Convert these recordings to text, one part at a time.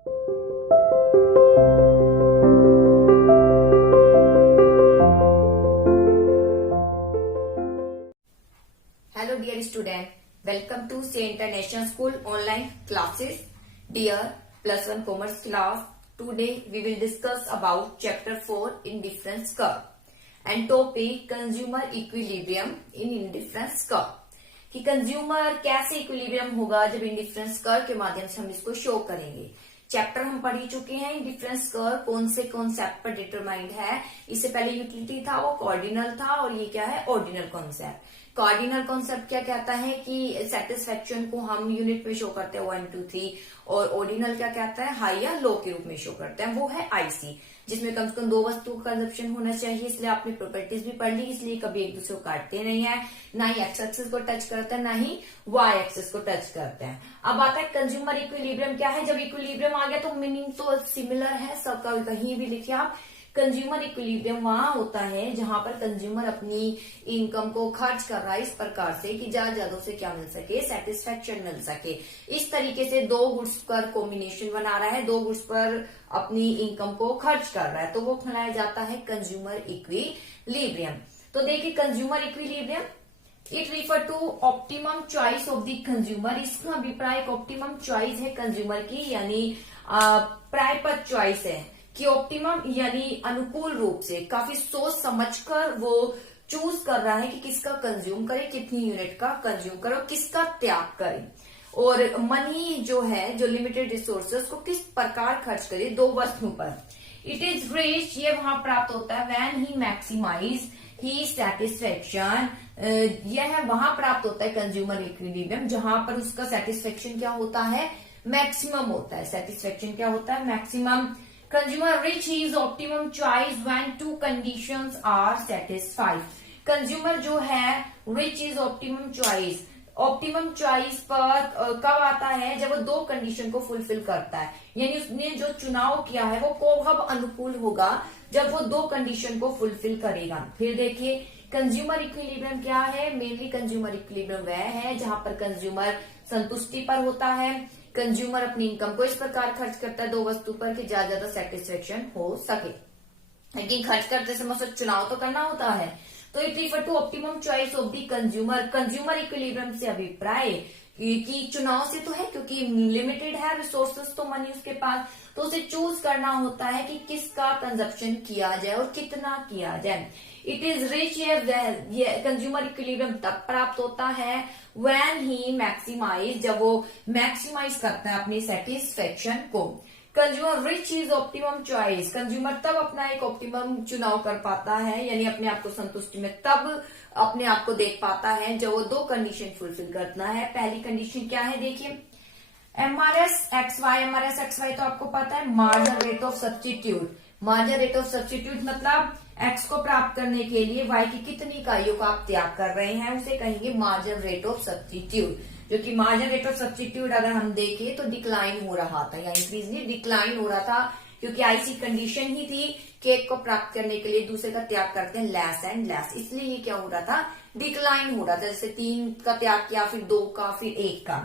Hello dear student, welcome to Say International School online classes. Dear +1 commerce class, today we will discuss about chapter 4 indifference curve and topic consumer equilibrium in indifference curve. कि consumer कैसे equilibrium होगा जब indifference curve के माध्यम से हम इसको show करेंगे। चैप्टर हम पढ़ ही चुके हैं। इंडिफरेंस कर्व कौन से कॉन्सेप्ट पर डिटरमाइंड है। इससे पहले यूटिलिटी था, वो कॉर्डिनल था, और ये क्या है, ऑर्डिनल कॉन्सेप्ट। कार्डिनल कॉन्सेप्ट क्या कहता है कि सेटिस्फेक्शन को हम यूनिट में शो करते हैं 1 2 3, और ऑर्डिनल क्या कहता है, हाई या लो के रूप में शो करते हैं, वो है आईसी, जिसमें कम से कम 2 वस्तुओं का कंजप्शन होना चाहिए। इसलिए आपने प्रॉपर्टीज भी पढ़ ली, इसलिए कभी एक दूसरे को काटते नहीं है, ना ही एक्स एक्सिस को टच करते हैं, ना ही वाई एक्सिस को टच करते हैं। अब आता है कंज्यूमर इक्विलिब्रियम क्या है। जब इक्विलिब्रियम आ गया तो मीनिंग तो सिमिलर है सबका, कहीं भी लिखिए आप। कंज्यूमर इक्विलिब्रियम वहां होता है जहां पर कंज्यूमर अपनी इनकम को खर्च कर रहा है इस प्रकार से कि ज्यादा से क्या मिल सके, सेटिस्फेक्शन मिल सके। इस तरीके से 2 गुड्स पर कॉम्बिनेशन बना रहा है, 2 गुड्स पर अपनी इनकम को खर्च कर रहा है, तो वो कहलाया जाता है कंज्यूमर इक्विलिब्रियम। तो देखिए consumer equilibrium, it refer to optimum choice of the consumer. इसका अभिप्राय ऑप्टिमम चॉइस है कंज्यूमर की, यानी प्रायपद चॉइस है कि ऑप्टिमम यानी अनुकूल रूप से काफी सोच समझकर वो चूज कर रहा है कि किसका कंज्यूम करे, कितनी यूनिट का कंज्यूम करे और किसका त्याग करे, और मनी जो है, जो लिमिटेड रिसोर्सेज को किस प्रकार खर्च करे 2 वस्तुओं पर। इट इज रिच, ये वहां प्राप्त होता है when he maximize his satisfaction, यह वहां प्राप्त होता है कंज्यूमर इक्विलिब्रियम जहां पर उसका सेटिस्फेक्शन क्या होता है, मैक्सिमम होता है। सेटिस्फेक्शन क्या होता है, maximum. Consumer rich is optimum choice when 2 conditions are satisfied. Consumer जो है rich is optimum choice, optimum choice पर कब आता है, जब वो 2 कंडीशन को फुलफिल करता है, यानी उसने जो चुनाव किया है वो कब अनुकूल होगा, जब वो 2 कंडीशन को फुलफिल करेगा। फिर देखिए कंज्यूमर इक्विलिब्रियम क्या है। मेनली कंज्यूमर इक्विलिब्रियम वह है जहां पर कंज्यूमर संतुष्टि पर होता है, कंज्यूमर अपनी इनकम को इस प्रकार खर्च करता है 2 वस्तु पर कि ज्यादा सेटिस्फेक्शन हो सके। लेकिन खर्च करते समय उसको चुनाव तो करना होता है। तो it refer to optimum choice of the consumer. Consumer equilibrium से अभिप्राय कि चुनाव से तो है, क्योंकि लिमिटेड है रिसोर्सेस, तो मनी उसके पास, तो उसे चूज करना होता है कि किसका कंजप्शन किया जाए और कितना किया जाए। इट इज रिच, ये कंज्यूमर इक्विलिब्रियम तब प्राप्त होता है व्हेन ही मैक्सिमाइज, जब वो मैक्सिमाइज करता है अपनी सेटिस्फेक्शन को। Consumer rich is optimum choice, consumer तब अपना एक ऑप्टिमम चुनाव कर पाता है, यानी अपने आप को संतुष्टि में तब अपने आप को देख पाता है जब वो 2 कंडीशन फुलफिल करना है। पहली कंडीशन क्या है, देखिए MRS X Y. MRS X Y तो आपको पता है, marginal rate of substitute. Marginal rate of substitute मतलब एक्स को प्राप्त करने के लिए वाई की कितनी इकाइयों का आप त्याग कर रहे हैं, उसे कहेंगे मार्जिनल रेट ऑफ सब्स्टिट्यूट। जो कि मार्जिनल रेट ऑफ सब्स्टिट्यूट अगर हम देखें तो डिक्लाइन हो रहा था, या इंक्रीज नहीं, डिक्लाइन हो रहा था, क्योंकि ऐसी कंडीशन ही थी कि एक को प्राप्त करने के लिए दूसरे का त्याग करते हैं लेस एंड लेस, इसलिए ये क्या हो रहा था, डिक्लाइन हो रहा था। जैसे 3 का त्याग किया, फिर 2 का, फिर 1 का।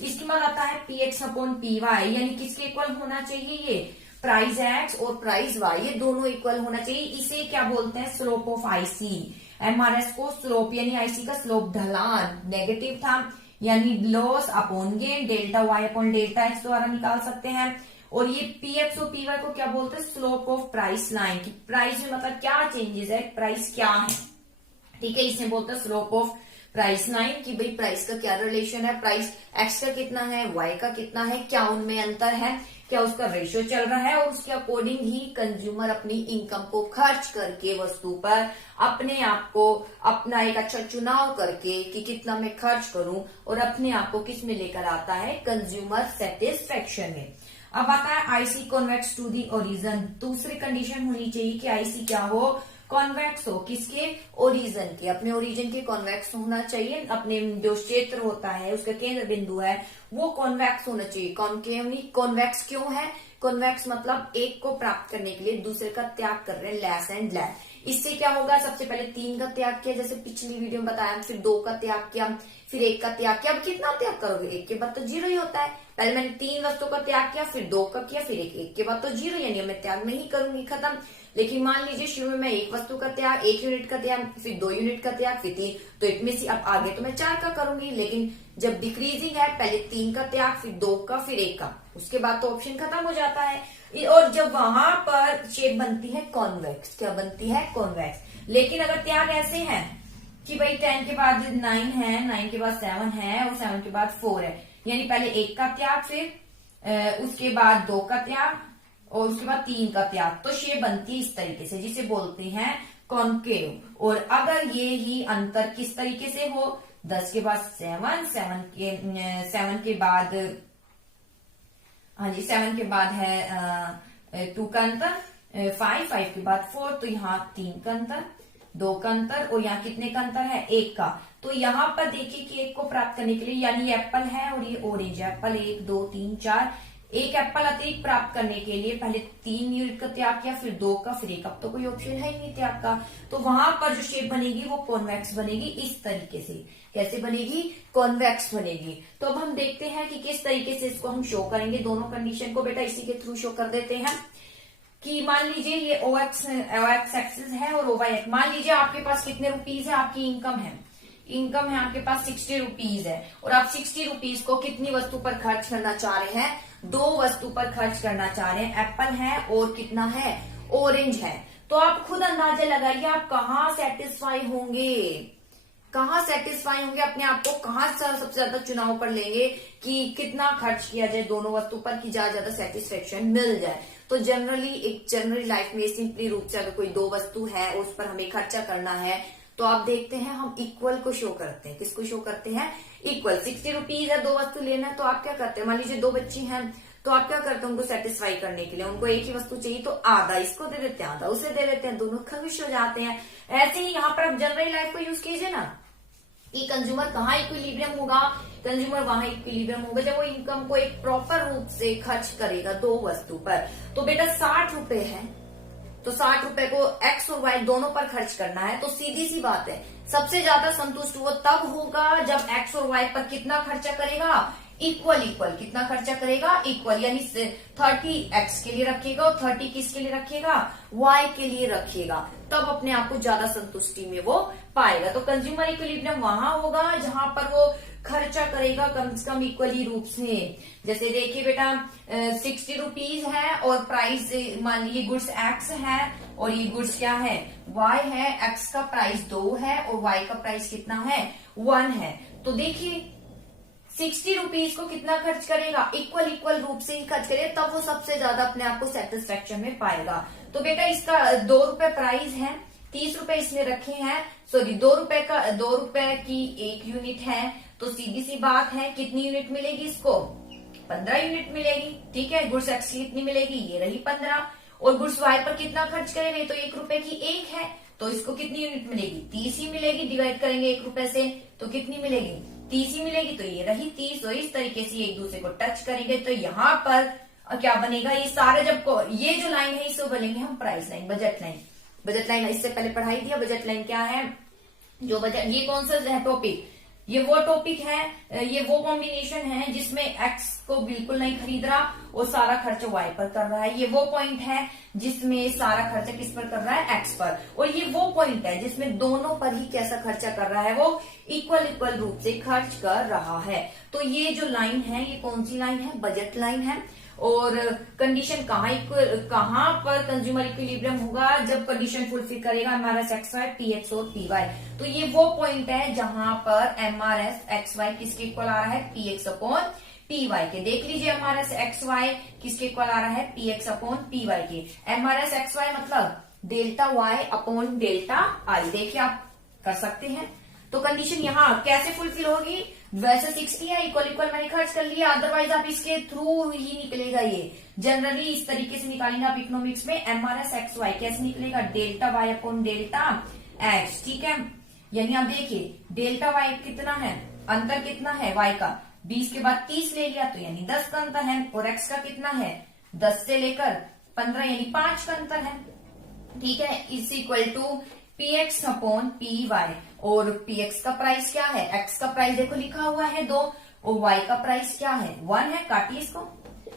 इसके बाद आता है P X upon P Y, यानी किसके इक्वल होना चाहिए, ये प्राइस एक्स और प्राइस वाई, ये दोनों इक्वल होना चाहिए। इसे क्या बोलते हैं, स्लोप ऑफ आईसी। एमआरएस को स्लोप, यानी आईसी का स्लोप ढलान नेगेटिव था, यानी loss upon gain, delta Y upon delta X द्वारा निकाल सकते हैं। और ये पी एक्स और पी वाई को क्या बोलते हैं, स्लोप ऑफ प्राइस लाइन, की प्राइस में मतलब क्या चेंजेस है, प्राइस क्या है, ठीक है, इसे बोलते हैं स्लोप ऑफ प्राइस लाइन, कि भाई प्राइस का क्या रिलेशन है, प्राइस एक्स का कितना है, वाई का कितना है, क्या उनमें अंतर है, क्या उसका रेशियो चल रहा है, और उसके अकॉर्डिंग ही कंज्यूमर अपनी इनकम को खर्च करके वस्तु पर अपने आप को अपना एक अच्छा चुनाव करके कि कितना मैं खर्च करूं, और अपने आप को किस में लेकर आता है, कंज्यूमर सेटिस्फेक्शन में। अब आता है IC convex to the origin. दूसरी कंडीशन होनी चाहिए कि आईसी क्या हो, कॉन्वेक्स हो, किसके, ओरिजिन के, अपने ओरिजिन के कॉन्वेक्स होना चाहिए। अपने जो क्षेत्र होता है उसका केंद्र बिंदु है वो कॉन्वेक्स होना चाहिए, कॉनकेव नहीं। कॉन्वेक्स क्यों है, कॉन्वेक्स मतलब एक को प्राप्त करने के लिए दूसरे का त्याग कर रहे हैं, लेस एंड लेस। इससे क्या होगा, सबसे पहले 3 का त्याग किया जैसे पिछली वीडियो में बताया, फिर 2 का त्याग किया, फिर 1 का त्याग किया। अब कितना त्याग करोगे, 1 के बाद तो 0 ही होता है। पहले मैंने 3 वस्तुओं का त्याग किया, फिर 2 का किया, फिर 1 के बाद तो 0, यानी मैं त्याग नहीं करूंगी, खत्म। लेकिन मान लीजिए शुरू में मैं 1 वस्तु का त्याग, 1 यूनिट का त्याग, फिर 2 यूनिट का त्याग, फिर 3, तो इट मींस अब आगे तो मैं 4 का करूंगी। लेकिन जब डिक्रीजिंग है, पहले 3 का त्याग, फिर 2 का, फिर 1 का, उसके बाद तो ऑप्शन खत्म हो जाता है। और जब वहां पर शेप बनती है कॉन्वेक्स, क्या बनती है, कॉन्वेक्स। लेकिन अगर त्याग ऐसे है कि भाई 10 के बाद 9 है, 9 के बाद 7 है और 7 के बाद 4 है, यानी पहले 1 का त्याग, फिर उसके बाद 2 का त्याग और उसके बाद 3 का त्याग, तो शेप बनती है इस तरीके से, जिसे बोलते हैं कॉन्केव। और अगर ये ही अंतर किस तरीके से हो, 10 के बाद 7 के बाद, हाँ जी 7 के बाद है 2 का अंतर, 5 के बाद 4, तो यहाँ 3 का अंतर, 2 का अंतर, और यहाँ कितने का अंतर है, 1 का। तो यहाँ पर देखिए कि 1 को प्राप्त करने के लिए, यानी ये एप्पल है और ये ऑरेंज है, एप्पल 1 2 3 4, एक एप्पल अतिरिक्त प्राप्त करने के लिए पहले 3 यूनिट का त्याग किया, फिर 2 का, फिर 1 का, तो कोई ऑप्शन है ही नहीं त्याग का। तो वहां पर जो शेप बनेगी वो कॉन्वेक्स बनेगी इस तरीके से। कैसे बनेगी, कॉन्वेक्स बनेगी। तो अब हम देखते हैं कि किस तरीके से इसको हम शो करेंगे। दोनों कंडीशन को बेटा इसी के थ्रू शो कर देते हैं। कि मान लीजिए ये ओ एक्स एक्सिस है और ओ वाई एक्स, मान लीजिए आपके पास कितने रुपीज है, आपकी इनकम है आपके पास 60 रुपीज है, और आप 60 रुपीज को कितनी वस्तु पर खर्च करना चाह रहे हैं, 2 वस्तु पर खर्च करना चाह रहे हैं, एप्पल है और कितना है, ऑरेंज है। तो आप खुद अंदाजा लगाइए आप कहाँ सेटिस्फाई होंगे, अपने आप को कहाँ सबसे ज्यादा चुनाव पर लेंगे कि कितना खर्च किया जाए दोनों वस्तु पर कि ज्यादा सेटिस्फेक्शन मिल जाए। तो जनरली लाइफ में सिंपली रूप से अगर कोई 2 वस्तु है उस पर हमें खर्चा करना है, तो आप देखते हैं हम इक्वल को शो करते हैं। किसको शो करते हैं, इक्वल। 60 रुपीज है, 2 वस्तु लेना है, तो आप क्या करते हैं, मान लीजिए 2 बच्ची हैं, तो आप क्या करते हैं, उनको सेटिस्फाई करने के लिए उनको एक ही वस्तु चाहिए, तो आधा इसको दे देते हैं, आधा उसे दे देते हैं, दोनों खुश हो जाते हैं। ऐसे ही यहाँ पर आप जनरल लाइफ को यूज कीजिए ना, कि कंज्यूमर कहाँ इक्विलिब्रियम होगा, कंज्यूमर वहां इक्विलिब्रियम होगा जब वो इनकम को एक प्रॉपर रूप से खर्च करेगा 2 वस्तु पर। तो बेटा 60 रुपए है, तो 60 रुपए को एक्स और वाई दोनों पर खर्च करना है, तो सीधी सी बात है सबसे ज्यादा संतुष्ट वो तब होगा जब एक्स और वाई पर कितना खर्चा करेगा, इक्वल। कितना खर्चा करेगा, इक्वल, यानी 30 एक्स के लिए रखेगा और 30 किसके लिए रखेगा, वाई के लिए रखेगा, तब अपने आप को ज्यादा संतुष्टि में वो पाएगा। तो कंज्यूमर इक्विलिब्रियम वहां होगा जहां पर वो खर्चा करेगा कम से कम इक्वली रूप से। जैसे देखिए बेटा 60 रुपीज है और प्राइस मान लीजिए गुड्स एक्स है और ये गुड्स क्या है, वाई है, एक्स का प्राइस 2 है और वाई का प्राइस कितना है, 1 है। तो देखिए 60 रुपीज को कितना खर्च करेगा, इक्वल रूप से ही खर्च करेगा, तब वो सबसे ज्यादा अपने आप को सेटिस्फेक्शन में पाएगा। तो बेटा इसका 2 रुपए प्राइस है, 30 रुपए इसने रखे हैं, सॉरी 2 रुपए की 1 यूनिट है, तो सीधी सी बात है कितनी यूनिट मिलेगी इसको, 15 यूनिट मिलेगी। ठीक है, गुड्स एक्स की कितनी मिलेगी, ये रही 15, और गुड्स वाई पर कितना खर्च करेंगे, तो 1 रुपए की 1 है, तो इसको कितनी यूनिट मिलेगी, 30 ही मिलेगी। डिवाइड करेंगे 1 रुपए से तो कितनी मिलेगी, 30 ही मिलेगी, तो ये रही 30। तो इस तरीके से एक दूसरे को टच करेंगे, तो यहाँ पर क्या बनेगा, ये सारे ये जो लाइन है इसको बोलेंगे हम प्राइस लाइन, बजट लाइन। इससे पहले पढ़ाई दिया बजट लाइन क्या है, जो बजट, ये कौन सा है टॉपिक, ये वो टॉपिक है, ये वो कॉम्बिनेशन है जिसमें एक्स को बिल्कुल नहीं खरीद रहा और सारा खर्च वाई पर कर रहा है। ये वो पॉइंट है जिसमें सारा खर्चा किस पर कर रहा है, एक्स पर। और ये वो पॉइंट है जिसमें दोनों पर ही कैसा खर्चा कर रहा है, वो इक्वल रूप से खर्च कर रहा है। तो ये जो लाइन है ये कौन सी लाइन है, बजट लाइन है। और कंडीशन कहाँ पर कंज्यूमर इक्विलिब्रियम होगा, जब कंडीशन फुलफिल करेगा MRS X Y, P X और पी वाई। तो ये वो पॉइंट है जहां पर एमआरएस एक्स वाई किसके इक्वल आ रहा है, P X upon P Y के। देख लीजिए एमआरएस एक्स वाई किसके इक्वल आ रहा है, P X upon P Y के। एमआरएस एक्स वाई मतलब delta Y upon delta I. देखिए आप कर सकते हैं। तो कंडीशन यहाँ कैसे फुलफिल होगी, वैसे 60 है, इक्वल मैंने खर्च कर लिया, अदरवाइज आप इसके थ्रू ही निकलेगा। ये जनरली इस तरीके से निकालेंगे आप इकोनॉमिक्स में। एमआरएस एक्स वाई कैसे निकलेगा, delta Y upon delta X. ठीक है, यानी आप देखिए डेल्टा वाई कितना है, अंतर कितना है वाई का, 20 के बाद 30 ले लिया, तो यानी 10 का अंतर है। और एक्स का कितना है, 10 से लेकर 15 यानी 5 का अंतर है। ठीक है, is equal to px upon P Y. और px का प्राइस क्या है, x का प्राइस देखो लिखा हुआ है 2 और y का प्राइस क्या है 1 है। काटिए इसको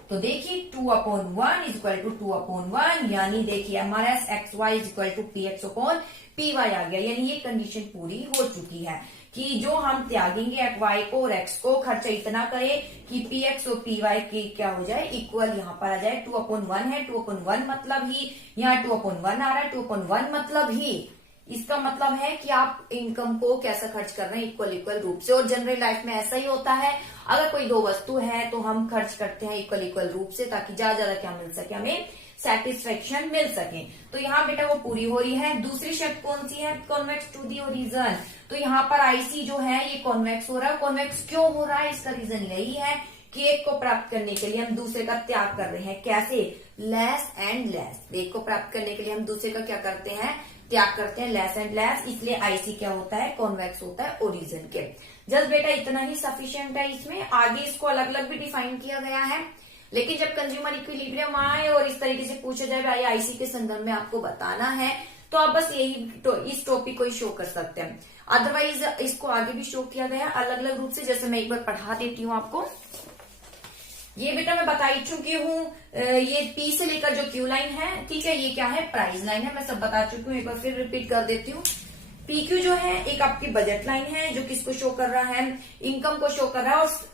तो देखिए 2/1 इज इक्वल टू 2/1, यानी देखिए हमारा X Y is equal to P X upon P Y आ गया। यानी ये कंडीशन पूरी हो चुकी है कि जो हम त्यागेंगे एक्स वाई को और एक्स को, खर्चा इतना करे कि पी एक्स और पी वाई की क्या हो जाए इक्वल, यहाँ पर आ जाए 2/1 है। 2/1 मतलब ही यहाँ 2/1 आ रहा है। 2/1 मतलब ही इसका मतलब है कि आप इनकम को कैसा खर्च कर रहे हैं, इक्वल रूप से। और जनरल लाइफ में ऐसा ही होता है, अगर कोई दो वस्तु है तो हम खर्च करते हैं इक्वल रूप से, ताकि ज्यादा क्या मिल सके, हमें सेटिस्फेक्शन मिल सके। तो यहाँ बेटा वो पूरी हो रही है। दूसरी शर्त कौन सी है, कॉन्वेक्स टू दी ओरिजन। तो यहाँ पर आईसी जो है ये कॉन्वेक्स हो रहा है। कॉन्वेक्स क्यों हो रहा है, इसका रीजन यही है कि एक को प्राप्त करने के लिए हम दूसरे का त्याग कर रहे हैं। कैसे, लेस एंड लेस। एक को प्राप्त करने के लिए हम दूसरे का क्या करते हैं, त्याग करते हैं, लेस एंड लेस। इसलिए आईसी क्या होता है, कॉन्वेक्स होता है ओरिजन के। जस्ट बेटा इतना ही सफिशिएंट है। इसमें आगे इसको अलग अलग भी डिफाइन किया गया है, लेकिन जब कंज्यूमर इक्विलिब्रियम आए और इस तरीके से पूछा जाए भाई आईसी के संदर्भ में आपको बताना है, तो आप बस यही इस टॉपिक को ही शो कर सकते हैं। अदरवाइज इसको आगे भी शो किया गया अलग अलग रूप से। जैसे मैं एक बार पढ़ा देती हूँ आपको। ये बेटा मैं बता ही चुकी हूँ, ये पी से लेकर जो क्यू लाइन है, ठीक है, ये क्या है, प्राइस लाइन है। मैं सब बता चुकी हूँ, एक बार फिर रिपीट कर देती हूँ। पी क्यू जो है एक आपकी बजट लाइन है, जो किसको शो कर रहा है, इनकम को शो कर रहा है। और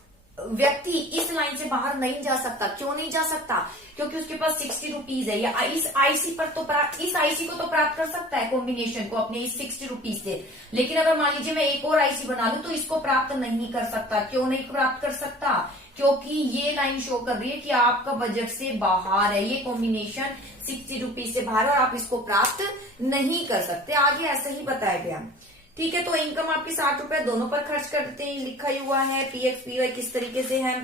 व्यक्ति इस लाइन से बाहर नहीं जा सकता। क्यों नहीं जा सकता, क्योंकि उसके पास 60 रुपीज है। या इस आईसी पर तो इस आईसी को तो प्राप्त कर सकता है, कॉम्बिनेशन को अपने इस 60 रुपीज से। लेकिन अगर मान लीजिए मैं एक और आईसी बना लूं तो इसको प्राप्त नहीं कर सकता। क्यों नहीं प्राप्त कर सकता, क्योंकि ये लाइन शो कर रही है कि आपका बजट से बाहर है, ये कॉम्बिनेशन 60 रुपीज से बाहर है और आप इसको प्राप्त नहीं कर सकते। आगे ऐसा ही बताया गया, ठीक है। तो इनकम आपकी 60 रुपए दोनों पर खर्च करते हैं, लिखा ही हुआ है। पीएक्स पीवाई किस तरीके से है,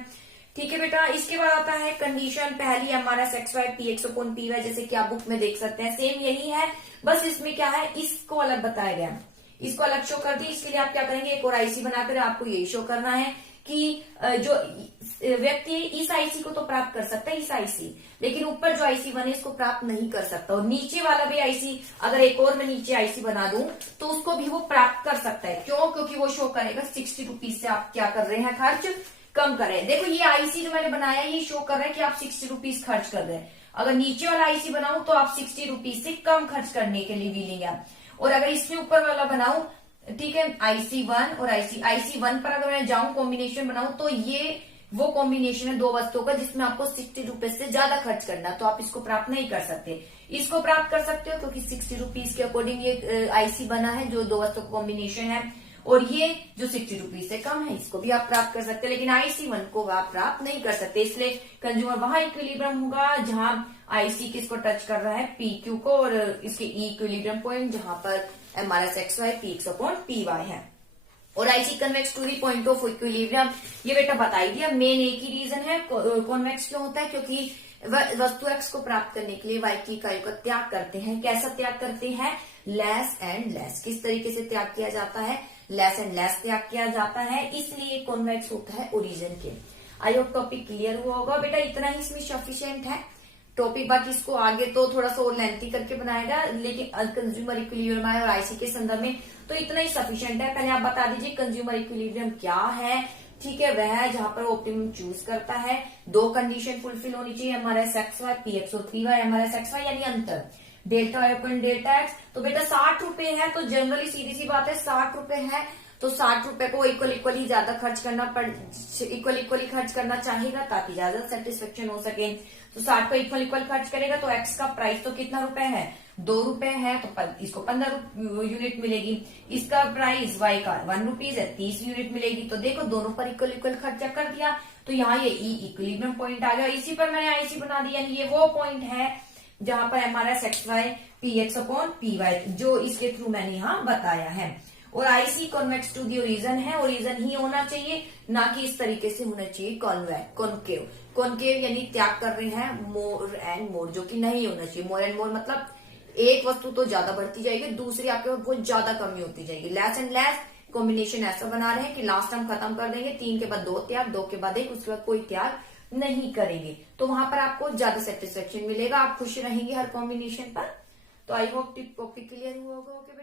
ठीक है बेटा। इसके बाद आता है कंडीशन पहली, हमारा X Y PX upon PY, जैसे कि आप बुक में देख सकते हैं, सेम यही है। बस इसमें क्या है, इसको अलग बताया गया, इसको अलग शो कर दी। इसके लिए आप क्या करेंगे, एक और आईसी बनाकर आपको यही शो करना है कि जो व्यक्ति इस आईसी को तो प्राप्त कर सकता है, इस आईसी, लेकिन ऊपर जो आईसी बने इसको प्राप्त नहीं कर सकता। और नीचे वाला भी आईसी, अगर एक और मैं नीचे आईसी बना दूं तो उसको भी वो प्राप्त कर सकता है। क्यों, क्योंकि वो शो करेगा 60 रुपीज से आप क्या कर रहे हैं, खर्च कम कर रहे हैं। देखो ये आईसी जो मैंने बनाया ये शो कर रहा है कि आप 60 रुपीज खर्च कर रहे हैं। अगर नीचे वाला आईसी बनाऊं तो आप 60 रुपीज से कम खर्च करने के लिए विलिंग है। और अगर इसके ऊपर वाला बनाऊं, ठीक है, IC1 और IC1 पर अगर मैं जाऊं कॉम्बिनेशन बनाऊं तो ये वो कॉम्बिनेशन है दो वस्तुओं का जिसमें आपको 60 रुपीज से ज्यादा खर्च करना, तो आप इसको प्राप्त नहीं कर सकते। इसको प्राप्त कर सकते हो क्योंकि 60 रुपीज के अकॉर्डिंग ये आईसी बना है जो दो वस्तुओं का कॉम्बिनेशन है, और ये जो 60 रुपीज से कम है इसको भी आप प्राप्त कर सकते हैं, लेकिन IC1 को आप प्राप्त नहीं कर सकते। इसलिए कंज्यूमर वहां इक्विलिब्रियम होगा जहां आईसी किसको टच कर रहा है, PQ को, और इसके इक्विलिब्रियम पॉइंट जहां पर हमारा X Y PX upon P Y है। और IC convex to the point of equilibrium, ये बेटा बता ही दिया। मेन एक ही रीजन है कॉन्वेक्स क्यों होता है, क्योंकि वस्तु एक्स को प्राप्त करने के लिए वाई की इकाई का त्याग करते हैं। कैसा त्याग करते हैं, लेस एंड लेस। किस तरीके से त्याग किया जाता है, लेस एंड लेस त्याग किया जाता है, इसलिए कॉन्वेक्स होता है ओरिजिन के। आई होप टॉपिक क्लियर हुआ होगा बेटा, इतना ही इसमें सफिशिएंट है टॉपिक। बाकी इसको आगे तो थोड़ा सा और लेंथी करके बनाएगा, लेकिन कंज्यूमर इक्विलिब्रियम और आईसी के संदर्भ में तो इतना ही सफिशिएंट है। पहले आप बता दीजिए कंज्यूमर इक्विलिब्रियम क्या है, ठीक है। वह है जहां पर ऑप्टिमम चूज करता है, दो कंडीशन फुलफिल होनी चाहिए, हमारा एक्स वाई पीएक्स और पी वाई, हमारा एक्स वाई यानी अंतर, delta Y upon delta X. तो बेटा 60 रुपए है, तो जनरली सीधी सी बात है 60 रुपए है तो 60 रुपए को इक्वल ही ज्यादा खर्च करना इक्वली खर्च करना चाहेगा ताकि ज्यादा सेटिस्फेक्शन हो सके। तो 60 को इक्वल खर्च करेगा तो एक्स का प्राइस तो कितना रुपए है, 2 रुपए है, तो इसको 15 यूनिट मिलेगी। इसका प्राइस वाई का 1 रुपीज है, 30 यूनिट मिलेगी। तो देखो दोनों पर इक्वल खर्चा कर दिया, तो यहाँ ये इक्विलिब्रियम पॉइंट आ गया। इसी पर मैंने आईसी बना दिया, यानी ये वो पॉइंट है जहां पर हमारा X Y PX upon P Y जो इसके थ्रू मैंने यहाँ बताया है। और IC convex to the origin है, ओरिजन ही होना चाहिए, ना कि इस तरीके से होना चाहिए कॉनकेव। कॉनकेव यानी त्याग कर रहे हैं मोर एंड मोर, जो कि नहीं होना चाहिए। मोर एंड मोर मतलब एक वस्तु तो ज्यादा बढ़ती जाएगी, दूसरी आपके पास बहुत ज्यादा कमी होती जाएगी। लेस एंड लेस कॉम्बिनेशन ऐसा बना रहे हैं कि लास्ट हम खत्म कर देंगे, 3 के बाद 2 त्याग, 2 के बाद 1, उसके बाद कोई त्याग नहीं करेंगे, तो वहां पर आपको ज्यादा सेटिस्फेक्शन मिलेगा, आप खुश रहेंगे हर कॉम्बिनेशन पर। तो आई होप टॉपिक क्लियर हुआ होगा। ओके।